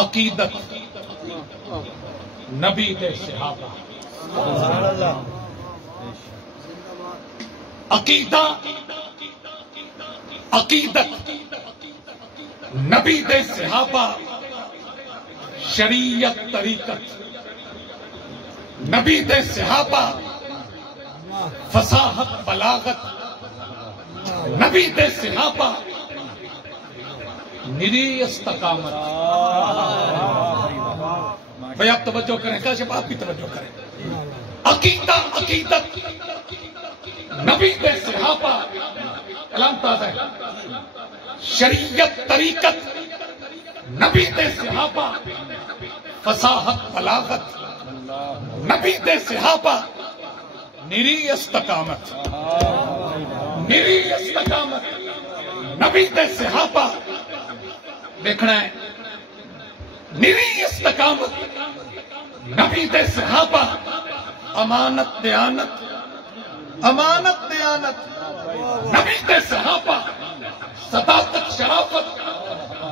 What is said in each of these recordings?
عقیدت نبی دے صحابہ، عقیدہ عقیدت نبی دے صحابہ، شریعت طریقت نبی دے صحابہ، فصاحت بلاغت نبی دے صحابہ، نری استقامت۔ بھئی آپ توجہ کریں، کاشف آپ بھی توجہ کریں۔ عقیدہ عقیدت نبی دے صحابہ، کلام تازہ ہے، شریعت طریقت نبی دے صحابہ، فصاحت بلاغت نبی دے صحابہ، نری استقامت نری استقامت نبی دے صحابہ۔ دیکھنا ہے نری استقامت نبی دے صحابہ، امانت دیانت امانت دیانت نبی دے صحابہ، صداقت شرافت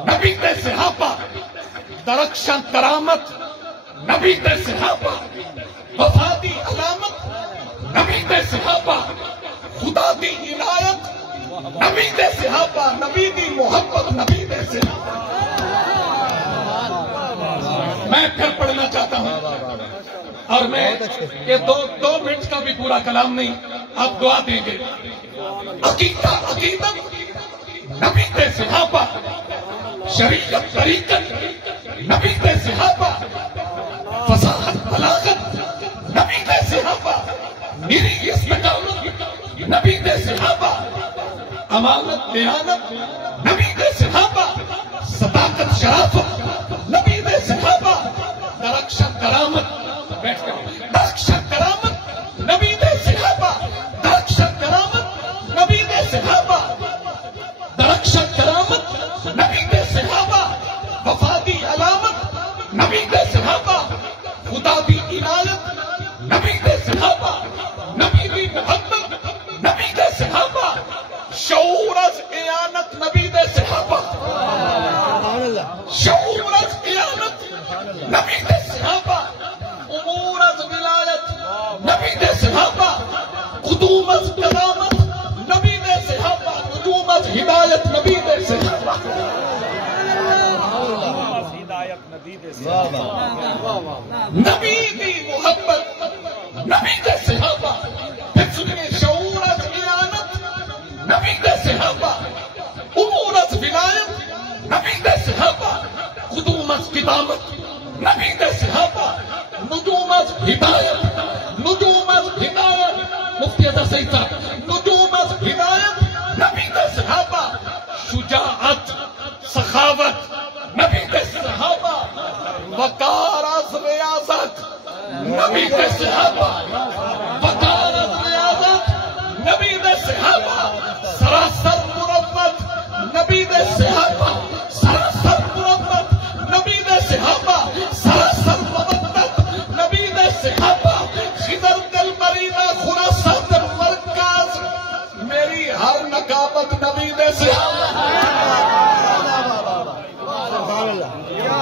نبی دے صحابہ، درخشاں کرامت نبی دے صحابہ، وفادی علامت نبی دے صحابہ، خدا دی عنایت نبی دے صحابہ، نبی دی محبت نبی دے صحابہ۔ میں پھر پڑھنا چاہتا ہوں، اور میں یہ دو منٹ کا بھی پورا کلام نہیں، آپ دعا دیں گے۔ عقیدہ عقیدت نبی دے صحابہ، شریعت طریقت نبی دے صحابہ، فصاحت بلاغت نبی دے صحابہ، نری استقامت نبی دے صحابہ، امانت دیانت نبی دے صحابہ، صداقت شرافت نبی دے صحابہ، درخشاں کرامت درخشاں کرامت نبی دے صحابہ، درخشاں کرامت نبی دے صحابہ، درخشاں کرامت نبی دے صحابہ، وفادی علامت نبی دے صحابہ، خدا دی عنایت نبی دے صحابہ، نبی دی محبت نبی دے صحابہ، شعور از اعانت نبی دے صحابہ، شعور از اعانت نبی دے صحابہ، امور از ولایت نبی دے صحابہ، قدوم از قدامت نبی دے صحابہ، قدوم از ہدایت نبی دے صحابہ۔ نبی دی محبت نبی دے صحابہ، پھر سنیے، شعور از اعانت نبی دے صحابہ، امور از ولایت نبی دے صحابہ، قدوم از قدامت نبی دے صحابہ، نجوم از ہدایت نجوم از ہدایت، مفتی اظہر سعید صاحب، نجوم از ہدایت نبی دے صحابہ، شجاعت سخاوت نبی دے صحابہ، وقار از ریاضت نبی دے صحابہ، وقار از ریاضت نبی دے صحابہ، سراسر مروت نبی دے صحابہ، سراسر مروت نبی دے صحابہ، سراسر مودت نبی دے صحابہ، خضر دل مریدہ خلاصہ مرکز، میری ہر نقابت نبی دے صحابہ۔